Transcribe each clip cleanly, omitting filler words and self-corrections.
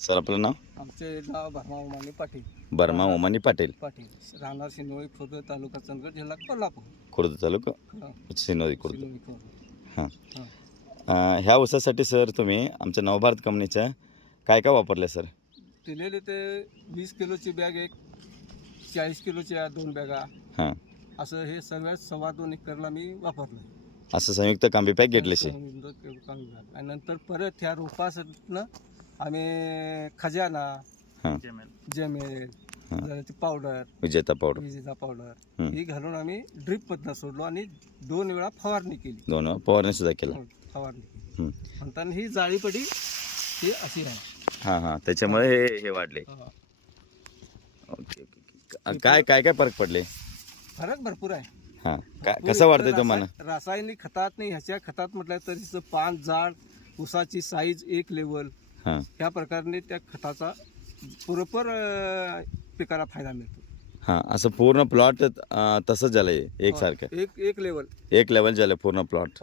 Sir आपलं नाव? आमचे नाव भरमा उमानी पाटील. बर्मा ओमानी पाटील, राहणार सिनोळी खुर्द, तालुका चंदगड, जिल्हा कोल्हापूर. खुर्द तालुका हं, सिनोदी खुर्द. सिनोळी खुर्द. हां. हं. ह्या ऊसासाठी सर तुम्ही आमच्या नवभारत कंपनीच्या काय काय वापरले सर? दिलेले ते 20 किलोची बॅग एक, 40 किलोच्या 2 बॅगा, हां, असं हे सगळ्यात 2.25 एकरला मी वापरलं. असं संयुक्त कांबी पॅक घेतले शे. आणि नंतर परत ह्या रोपासनं आम्ही खजाना, हां, जमेल, हां. जरा ती पावडर, विजेता पावडर विजेचा पावडर हं. ही घालून आम्ही ड्रीप मधनं सोडलो आणि 2 वेळा फवारणी केली. 2 वेळा फवारणी सुद्धा केला. हो, फवारणी केली. हं. म्हणताना ही जाळीपडी ही अशी आहे. हां हां, त्याच्यामुळे हे वाढले. हा. Okay okay. काय काय काय फरक पडले? फरक भरपूर आहे. हां, कसं वाटतंय तुम्हाला? रासायनिक खतात नाही, ह्याच्या खतात म्हटलं तर तिचं पान जाड, ऊसाची साईज एक लेवल, हां ह्या प्रकारे त्या खताचा पुरेपूर पिकाला फायदा मिळतो. हां, असं पूर्ण प्लॉट तसंच झालंय एकसारखं, एक लेवल एक लेवल झालं पूर्ण प्लॉट.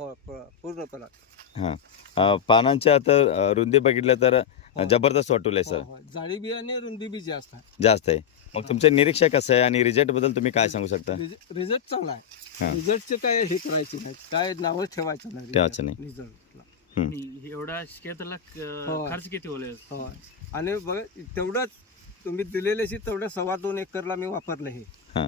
पूर्ण पला. हां, पानांच्या आता रुंदी बघितलं तर जबरदस्त वाटूलंय सर. जाळी बी आणि रुंदी बी जास्त आहे. जास्त आहे. मग तुमचं निरीक्षण कसं आहे आणि रिझल्ट बद्दल तुम्ही काय सांगू शकता? रिझल्ट चांगला आहे. हां. रिझल्टचे काय हे करायचे नाही, काय नावच ठेवायचं नाही. ठेवायचं नाही. रिझल्टला. एवढा शेताला हो. खर्च किती होईल? होय. आणि बघ तेवढंच तुम्ही दिलेल्याशी तेवढं 2.25 एकरला मी वापरलं हे. हां,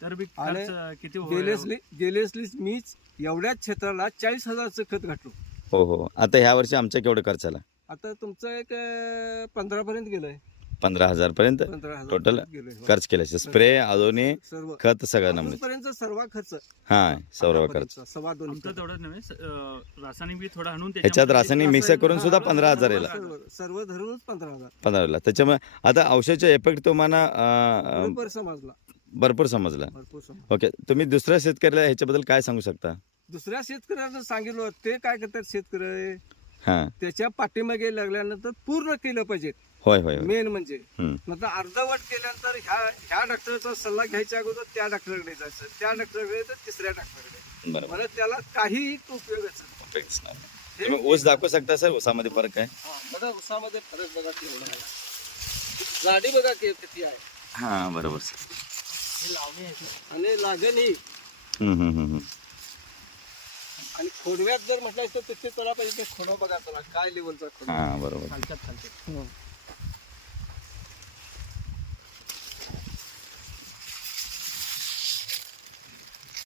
तर बी आणि खर्च किती होईल? गेलेसली मीच एवढ्याच क्षेत्राला 40,000चं खत घातलो. हो हो. आता ह्या वर्षी आमच्या केवढं खर्च आला? आता तुमचं एक 15 पर्यंत गेलंय. 15,000 पर्यंत 15,000 टोटल गेलोय. खर्च केला. स्प्रे अजूनही सर्व खत सगळं नमूद. पर्यंत सर्व खर्च हां, सर्व खर्च. 2.25 आमचं तेवढंच नव्हे, रासायनिक बी थोडं आणून ह्याच्यात रासायनिक मिक्स करून सुद्धा 15,000 येला. सर्व धरूनच 15,000 15,000. त्याच्यामुळे आता औषधाचा इफेक्ट तुम्हाला बरोबर समजला. भरपूर समजला. भरपूर समजला. ओके, तुम्ही दुसऱ्या शेतकऱ्याला ह्याच्याबद्दल काय सांगू शकता? दुसऱ्या शेतकऱ्यांना सांगितलं ते काय करतात शेतकरी हां, त्याच्या पाठीमागे लागल्यानंतर पूर्ण केलं पाहिजे. होय होय होय. मेन म्हणजे हं. नंतर अर्धवट केल्यानंतर ह्या डॉक्टरचा सल्ला घ्यायच्या अगोदर त्या डॉक्टरकडे जायचं, त्या डॉक्टरकडे तर तिसऱ्या डॉक्टरकडे. बरोबर. मला त्याला काहीही उपयोगाचं नाही. Perfect. तुम्ही ऊस दाखवू शकता सर, ऊसामध्ये फरक आहे? बघा उसामध्ये फरक बघा केवढा आहे. जाडी बघा किती आहे. हां, बरोबर सर. हे लावणी आहे. आणि लागण ही हं. आणि खोडव्यात जर म्हटलं तर तिथे चला पाहिजे. ते खोडवा बघा चला काय लेवलचा खोडवा. हां, बरोबर. खालच्यात हो.